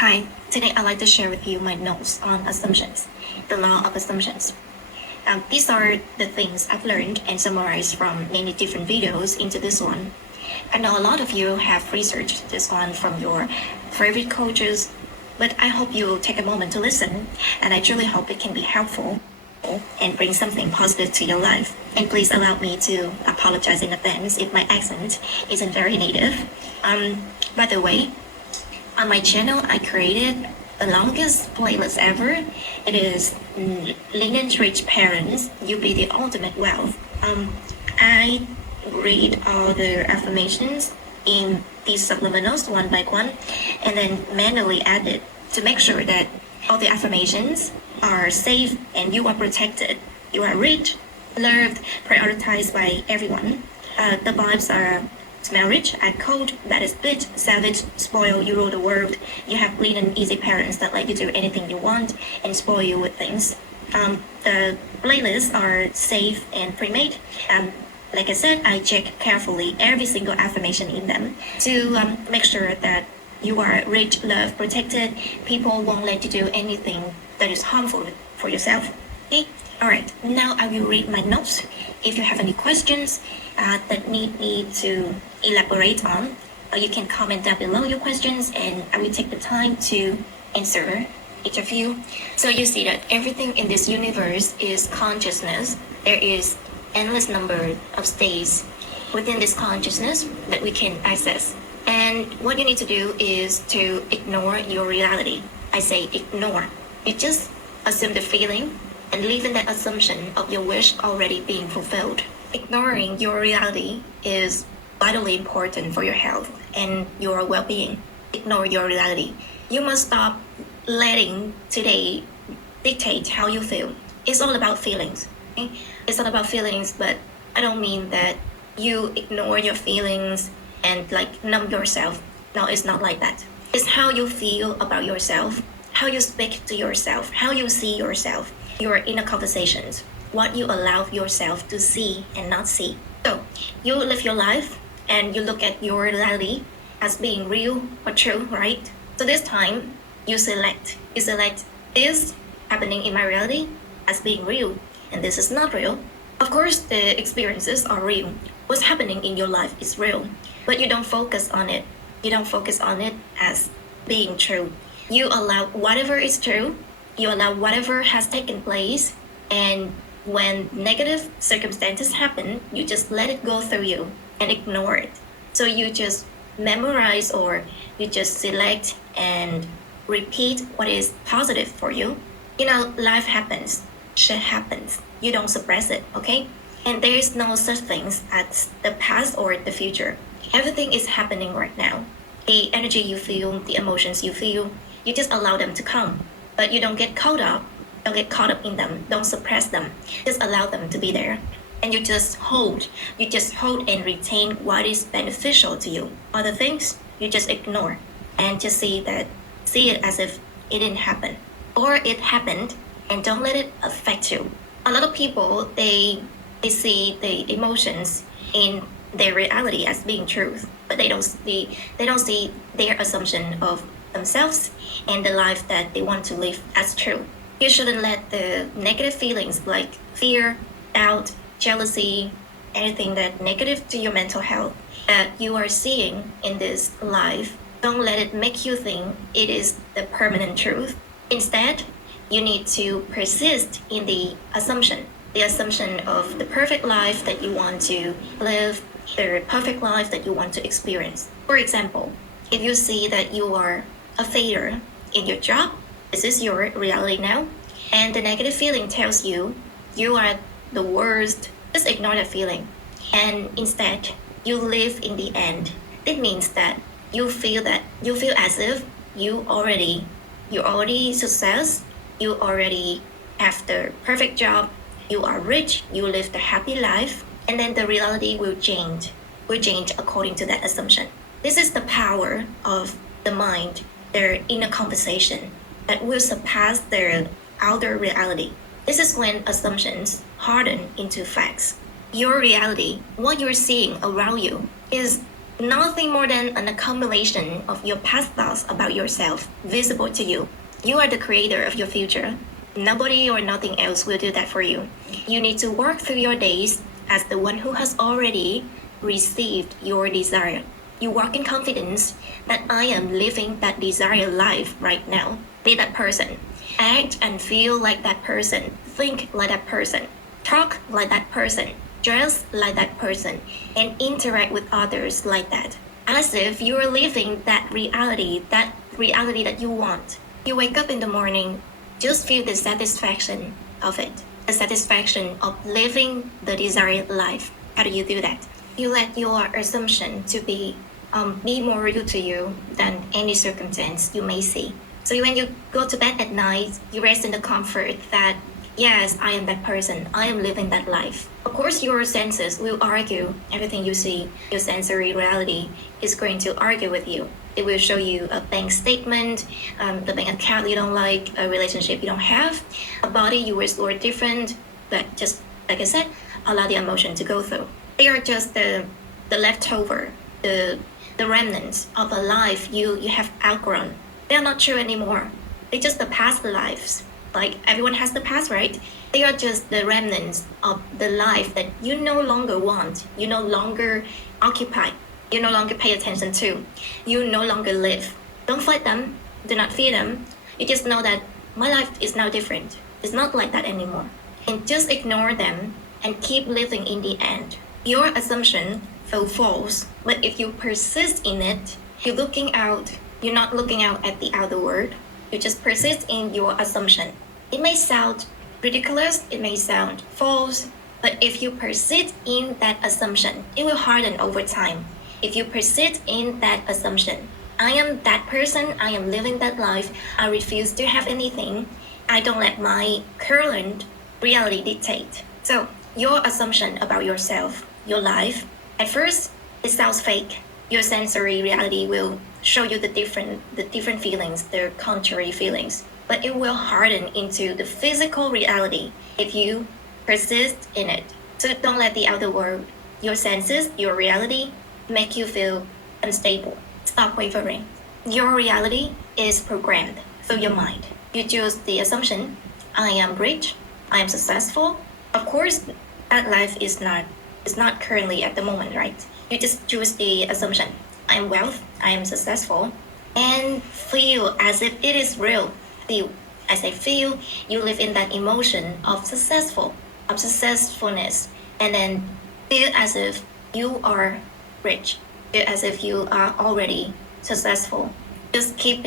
Hi, today I'd like to share with you my notes on assumptions, the law of assumptions. These are the things I've learned and summarized from many different videos into this one. I know a lot of you have researched this one from your favorite coaches, but I hope you'll take a moment to listen, and I truly hope it can be helpful and bring something positive to your life. And please allow me to apologize in advance if my accent isn't very native. By the way, on my channel, I created the longest playlist ever. It is Linen's Rich Parents, You Be the Ultimate Wealth. I read all the affirmations in these subliminals one by one and then manually added to make sure that all the affirmations are safe and you are protected. You are rich, loved, prioritized by everyone. The vibes are smell rich, act cold, that is bitch, savage, spoil, you rule the world. You have clean and easy parents that let you do anything you want and spoil you with things. The playlists are safe and pre-made. Like I said, I check carefully every single affirmation in them to make sure that you are rich, loved, protected. People won't let you do anything that is harmful for yourself. Okay? Alright, now I will read my notes. If you have any questions that need me to elaborate on, you can comment down below your questions and I will take the time to answer each of you. So you see that everything in this universe is consciousness. There is endless number of states within this consciousness that we can access. And what you need to do is to ignore your reality. I say ignore. You just assume the feeling and live in that assumption of your wish already being fulfilled. Ignoring your reality is vitally important for your health and your well-being. Ignore your reality. You must stop letting today dictate how you feel. It's all about feelings. Okay? It's all about feelings, but I don't mean that you ignore your feelings and like numb yourself. No, it's not like that. It's how you feel about yourself, how you speak to yourself, how you see yourself, your inner conversations, what you allow yourself to see and not see. So you live your life and you look at your reality as being real or true, right? So this time you select this happening in my reality as being real and this is not real. Of course, the experiences are real. What's happening in your life is real, but you don't focus on it. You don't focus on it as being true. You allow whatever is true, you allow whatever has taken place, and when negative circumstances happen, you just let it go through you and ignore it. So you just memorize or you just select and repeat what is positive for you. You know, life happens, shit happens. You don't suppress it, okay? And there is no such things as the past or the future. Everything is happening right now. The energy you feel, the emotions you feel, you just allow them to come. But you don't get caught up. Don't get caught up in them. Don't suppress them. Just allow them to be there. And you just hold. You just hold and retain what is beneficial to you. Other things, you just ignore. And just see it as if it didn't happen. Or it happened and don't let it affect you. A lot of people, they see the emotions in their reality as being truth, but they don't see their assumption of themselves and the life that they want to live as true. You shouldn't let the negative feelings like fear, doubt, jealousy, anything that negative to your mental health that you are seeing in this life, don't let it make you think it is the permanent truth. Instead, you need to persist in the assumption of the perfect life that you want to live, the perfect life that you want to experience. For example, if you see that you are a failure in your job, this is your reality now, and the negative feeling tells you you are the worst, just ignore that feeling. And instead, you live in the end. It means that you feel as if you already success, you already have the perfect job, you are rich, you live the happy life, and then the reality will change according to that assumption. This is the power of the mind, their inner conversation that will surpass their outer reality. This is when assumptions harden into facts. Your reality, what you're seeing around you, is Nothing more than an accumulation of your past thoughts about yourself visible to you. You are the creator of your future. Nobody or nothing else will do that for you. You need to work through your days as the one who has already received your desire. You walk in confidence that I am living that desired life right now. Be that person. Act and feel like that person. Think like that person. Talk like that person. Dress like that person. And interact with others like that. As if you are living that reality that you want. You wake up in the morning, just feel the satisfaction of it. The satisfaction of living the desired life. How do you do that? You let your assumption to be more real to you than any circumstance you may see. So when you go to bed at night, you rest in the comfort that, yes, I am that person. I am living that life. Of course, your senses will argue everything you see. Your sensory reality is going to argue with you. It will show you a bank statement, the bank account you don't like, a relationship you don't have, a body you wish were different, but just like I said, allow the emotion to go through. They are just the leftover, the remnants of a life you have outgrown. They are not true anymore. They're just the past lives. Like everyone has the past, right? They are just the remnants of the life that you no longer want, you no longer occupy, you no longer pay attention to, you no longer live. Don't fight them, do not fear them. You just know that my life is now different. It's not like that anymore. And just ignore them and keep living in the end. Your assumption feel false, but if you persist in it, you're not looking out at the outer world. You just persist in your assumption. It may sound ridiculous, it may sound false, but if you persist in that assumption, it will harden over time. If you persist in that assumption, I am that person, I am living that life, I refuse to have anything, I don't let my current reality dictate. So your assumption about yourself, your life, at first it sounds fake. Your sensory reality will show you the different feelings, the contrary feelings, but it will harden into the physical reality if you persist in it. So don't let the outer world, your senses, your reality, make you feel unstable. Stop wavering. Your reality is programmed through your mind. You choose the assumption, I am rich, I am successful. Of course, that life is not currently at the moment, right? You just choose the assumption, I am wealth, I am successful, and feel as if it is real. Feel, as I feel, you live in that emotion of successfulness, and then feel as if you are rich, feel as if you are already successful. Just keep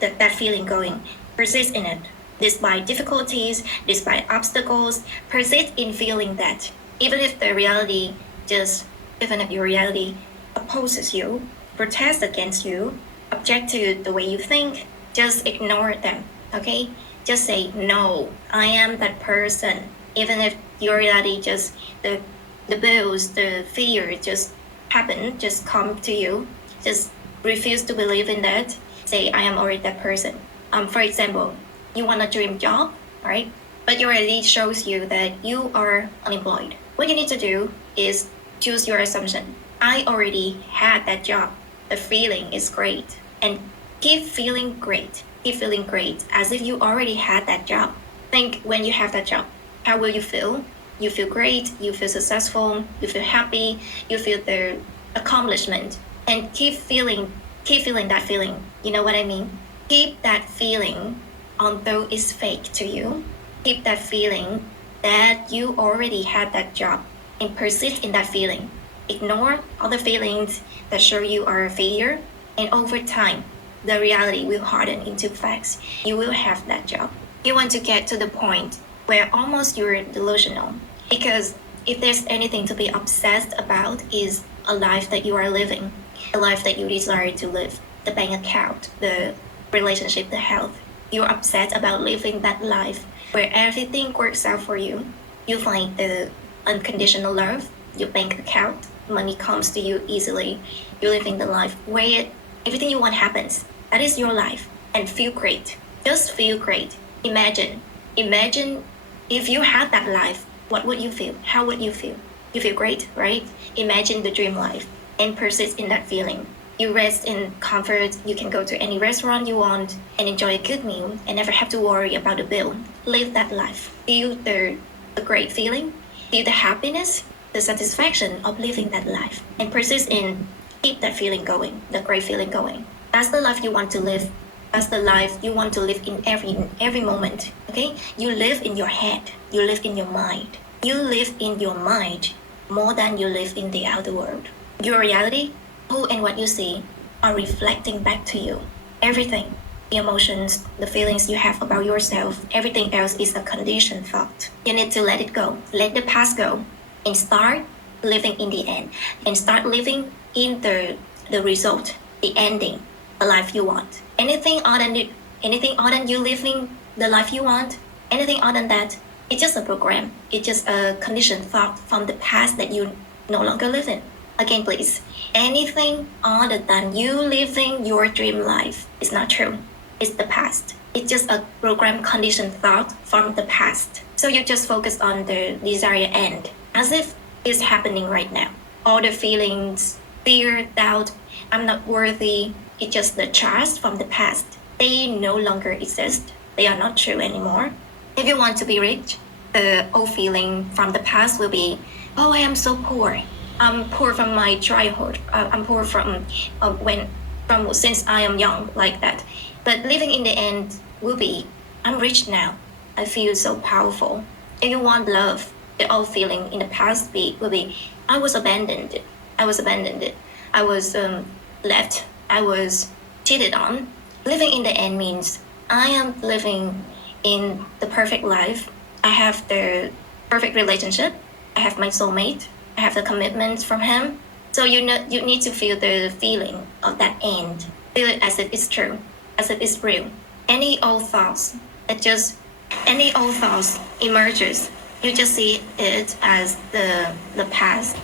that feeling going. Persist in it. Despite difficulties, despite obstacles, persist in feeling that. Even if your reality opposes you, protests against you, object to the way you think, just ignore them, okay? Just say, no, I am that person. Even if your reality just, the bills, the fear just happen, just come to you, just refuse to believe in that. Say, I am already that person. For example, you want a dream job, right? But your reality shows you that you are unemployed. What you need to do is choose your assumption. I already had that job. The feeling is great. And keep feeling great. Keep feeling great as if you already had that job. Think when you have that job, how will you feel? You feel great, you feel successful, you feel happy, you feel the accomplishment. And keep feeling that feeling. You know what I mean? Keep that feeling, although it's fake to you. Keep that feeling that you already had that job and persist in that feeling. Ignore all the feelings that show you are a failure, and over time, the reality will harden into facts. You will have that job. You want to get to the point where almost you're delusional, because if there's anything to be obsessed about is a life that you are living, a life that you desire to live, the bank account, the relationship, the health. You're upset about living that life where everything works out for you. You find the unconditional love, your bank account, money comes to you easily. You're living the life where everything you want happens. That is your life. And feel great. Just feel great. Imagine if you had that life, what would you feel? How would you feel? You feel great, right? Imagine the dream life and persist in that feeling. You rest in comfort, you can go to any restaurant you want and enjoy a good meal and never have to worry about the bill. Live that life. Feel the great feeling, feel the happiness, the satisfaction of living that life, and persist in keep that feeling going, the great feeling going. That's the life you want to live. That's the life you want to live in every moment. Okay? You live in your head. You live in your mind. You live in your mind more than you live in the outer world. Your reality, who and what you see, are reflecting back to you. Everything, the emotions, the feelings you have about yourself, everything else is a conditioned thought. You need to let it go. Let the past go and start living in the end. And start living in the result, the ending, the life you want. Anything other than you living the life you want, anything other than that, it's just a program. It's just a conditioned thought from the past that you no longer live in. Again, please, anything other than you living your dream life is not true. It's the past. It's just a program conditioned thought from the past. So you just focus on the desired end, as if it's happening right now. All the feelings, fear, doubt, I'm not worthy, it's just the charge from the past. They no longer exist. They are not true anymore. If you want to be rich, the old feeling from the past will be, oh, I am so poor. I'm poor from my childhood. I'm poor from since I am young, like that. But living in the end will be, I'm rich now. I feel so powerful. If you want love, the old feeling in the past will be, I was abandoned. I was left. I was cheated on. Living in the end means I am living in the perfect life. I have the perfect relationship. I have my soulmate. I have the commitment from him. So you need to feel the feeling of that end. Feel it as if it's true, as if it's real. Any old thoughts emerges, you just see it as the past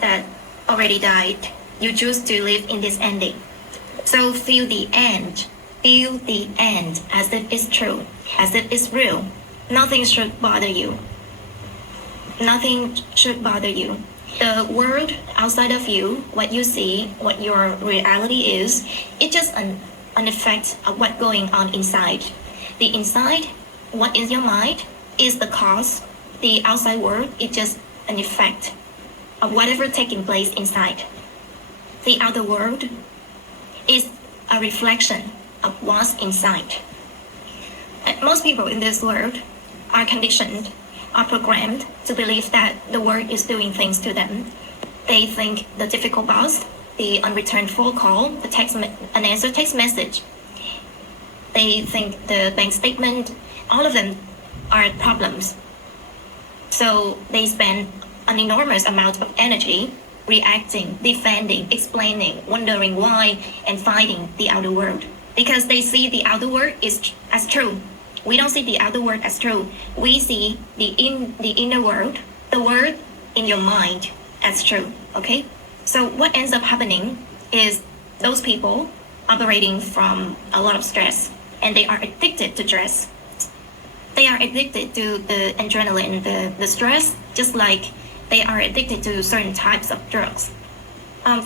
that already died. You choose to live in this ending. So feel the end as if it's true, as if it's real. Nothing should bother you. Nothing should bother you. The world outside of you, what you see, what your reality is, it's just an effect of what's going on inside. The inside, what is your mind, is the cause. The outside world is just an effect of whatever taking place inside. The outer world is a reflection of what's inside. And most people in this world are conditioned, are programmed to believe that the world is doing things to them. They think the difficult boss, the unreturned phone call, unanswered text message. They think the bank statement, all of them are problems. So they spend an enormous amount of energy reacting, defending, explaining, wondering why, and fighting the outer world. Because they see the outer world as true. We don't see the outer world as true. We see the inner world, the world in your mind as true. Okay? So what ends up happening is those people operating from a lot of stress, and they are addicted to stress. They are addicted to the adrenaline, the stress, just like they are addicted to certain types of drugs.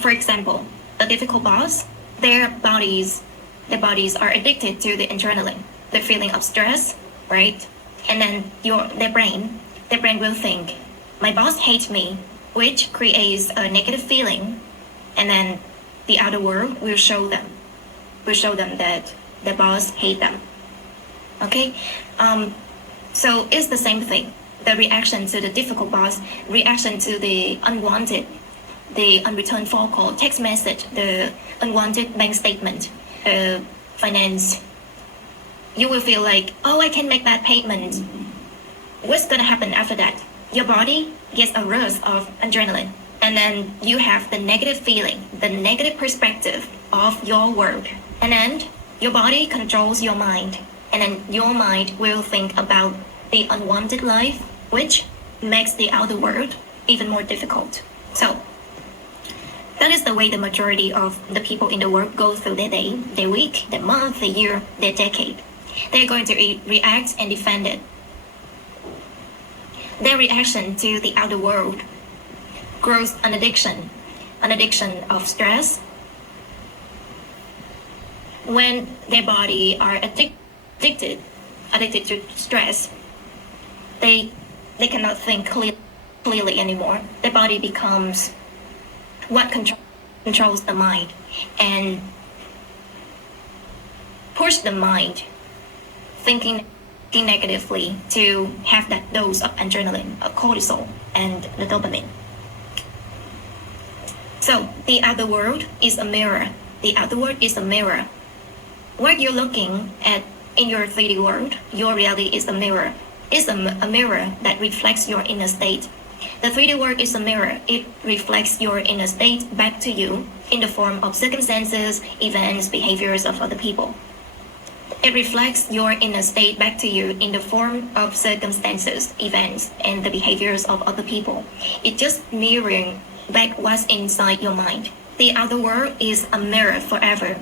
For example, a difficult boss, their bodies are addicted to the adrenaline, the feeling of stress, right? And then their brain will think, my boss hates me, which creates a negative feeling, and then the outer world will show them that the boss hates them. Okay, so it's the same thing. The reaction to the difficult boss, reaction to the unwanted, the unreturned phone call, text message, the unwanted bank statement, finance. You will feel like, oh, I can make that payment. What's gonna happen after that? Your body gets a rush of adrenaline, and then you have the negative feeling, the negative perspective of your world, and then your body controls your mind, and then your mind will think about the unwanted life, which makes the outer world even more difficult. So that is the way the majority of the people in the world go through their day, their week, their month, their year, their decade. They're going to react and defend it. Their reaction to the outer world grows an addiction of stress. When their body are addicted to stress, they cannot think clearly anymore. Their body becomes what controls the mind and push the mind thinking negatively to have that dose of adrenaline, of cortisol, and the dopamine. So the outer world is a mirror. The outer world is a mirror. What you're looking at in your 3D world, your reality is a mirror. It's a mirror that reflects your inner state. The 3D world is a mirror. It reflects your inner state back to you in the form of circumstances, events, behaviors of other people. It reflects your inner state back to you in the form of circumstances, events, and the behaviors of other people. It's just mirroring back what's inside your mind. The outer world is a mirror forever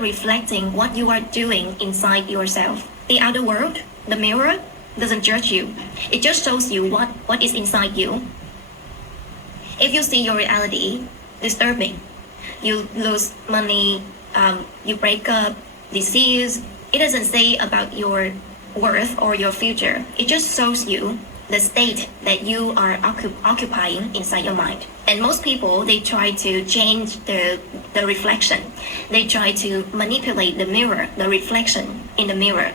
reflecting what you are doing inside yourself. The outer world, the mirror, doesn't judge you. It just shows you what is inside you. If you see your reality disturbing, you lose money, you break up, disease, it doesn't say about your worth or your future. It just shows you the state that you are occupying inside your mind. And most people, they try to change the reflection. They try to manipulate the mirror, the reflection in the mirror.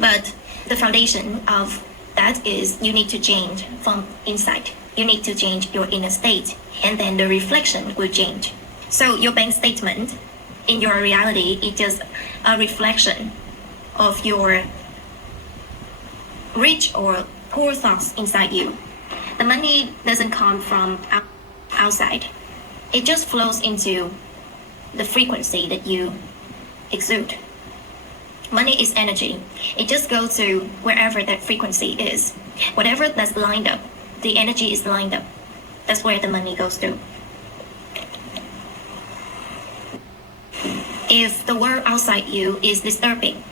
But the foundation of that is you need to change from inside. You need to change your inner state, and then the reflection will change. So your bank statement in your reality is just a reflection of your rich or poor thoughts inside you. The money doesn't come from outside. It just flows into the frequency that you exude. Money is energy. It just goes to wherever that frequency is. Whatever that's lined up, the energy is lined up. That's where the money goes to. If the world outside you is disturbing,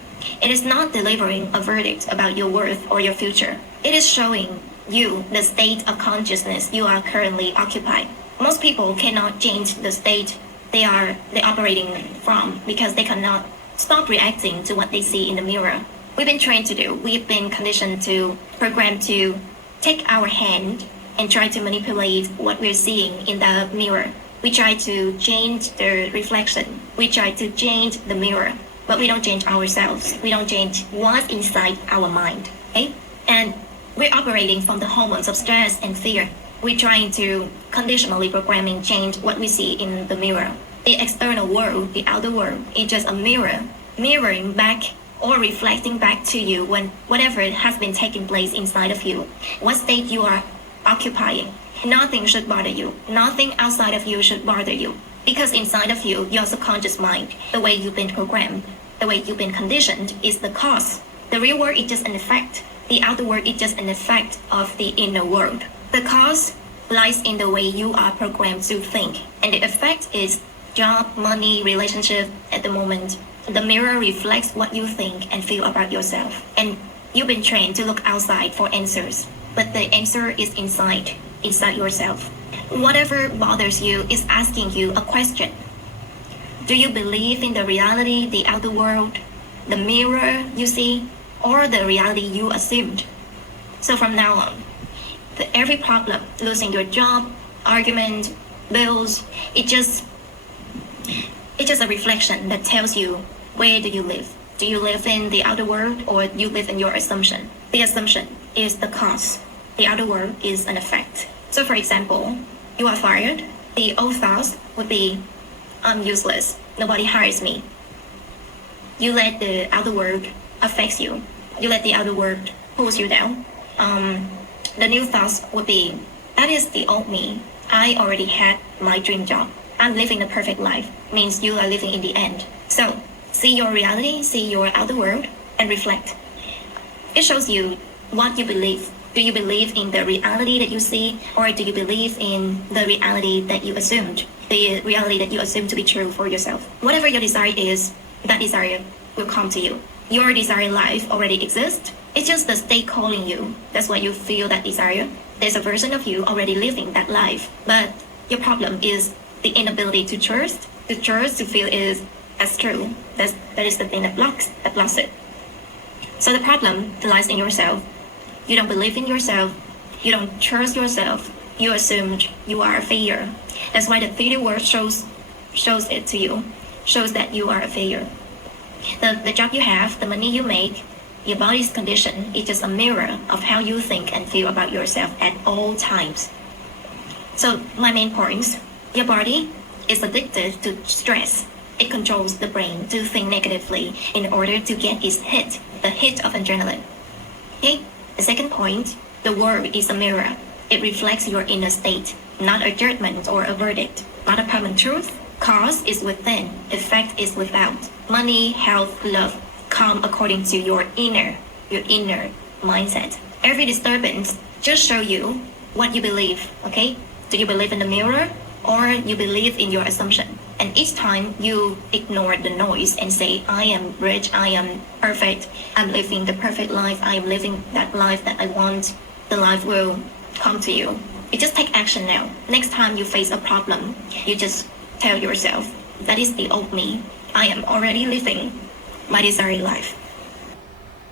it is not delivering a verdict about your worth or your future. It is showing you the state of consciousness you are currently occupying. Most people cannot change the state they're operating from because they cannot stop reacting to what they see in the mirror. We've been trained to do. We've been conditioned to, programmed to take our hand and try to manipulate what we're seeing in the mirror. We try to change the reflection. We try to change the mirror, but we don't change ourselves. We don't change what's inside our mind, okay? And we're operating from the hormones of stress and fear. We're trying to conditionally programming change what we see in the mirror. The external world, the outer world, is just a mirror, mirroring back or reflecting back to you when whatever has been taking place inside of you, what state you are occupying. Nothing should bother you. Nothing outside of you should bother you. Because inside of you, your subconscious mind, the way you've been programmed, the way you've been conditioned, is the cause. The real world is just an effect. The outer world is just an effect of the inner world. The cause lies in the way you are programmed to think. And the effect is job, money, relationship at the moment. The mirror reflects what you think and feel about yourself. And you've been trained to look outside for answers. But the answer is inside yourself. Whatever bothers you is asking you a question. Do you believe in the reality, the outer world, the mirror you see, or the reality you assumed? So from now on, every problem, losing your job, argument, bills, it's just a reflection that tells you where do you live. Do you live in the outer world or you live in your assumption? The assumption is the cause. The outer world is an effect. So for example, you are fired. The old thoughts would be, I'm useless. Nobody hires me. You let the outer world affect you. You let the outer world pulls you down. The new thoughts would be, that is the old me. I already had my dream job. I'm living the perfect life. Means you are living in the end. So see your reality, see your outer world, and reflect. It shows you what you believe. Do you believe in the reality that you see, or do you believe in the reality that you assumed? The reality that you assume to be true for yourself. Whatever your desire is, that desire will come to you. Your desired life already exists. It's just the state calling you. That's why you feel that desire. There's a version of you already living that life. But your problem is the inability to trust. To trust, to feel is as true. That is the thing that blocks it. So the problem lies in yourself. You don't believe in yourself. You don't trust yourself. You assume you are a failure. That's why the 3D world shows it to you. Shows that you are a failure. The job you have, the money you make, your body's condition is just a mirror of how you think and feel about yourself at all times. So my main points, your body is addicted to stress. It controls the brain to think negatively in order to get its hit, the hit of adrenaline. Okay? The second point, the world is a mirror. It reflects your inner state, not a judgment or a verdict, not a permanent truth. Cause is within, effect is without. Money, health, love come according to your inner mindset. Every disturbance just show you what you believe, okay? Do you believe in the mirror or you believe in your assumption? And each time you ignore the noise and say, I am rich, I am perfect, I'm living the perfect life, I am living that life that I want, the life will come to you. You just take action now. Next time you face a problem, you just tell yourself, that is the old me. I am already living my desired life.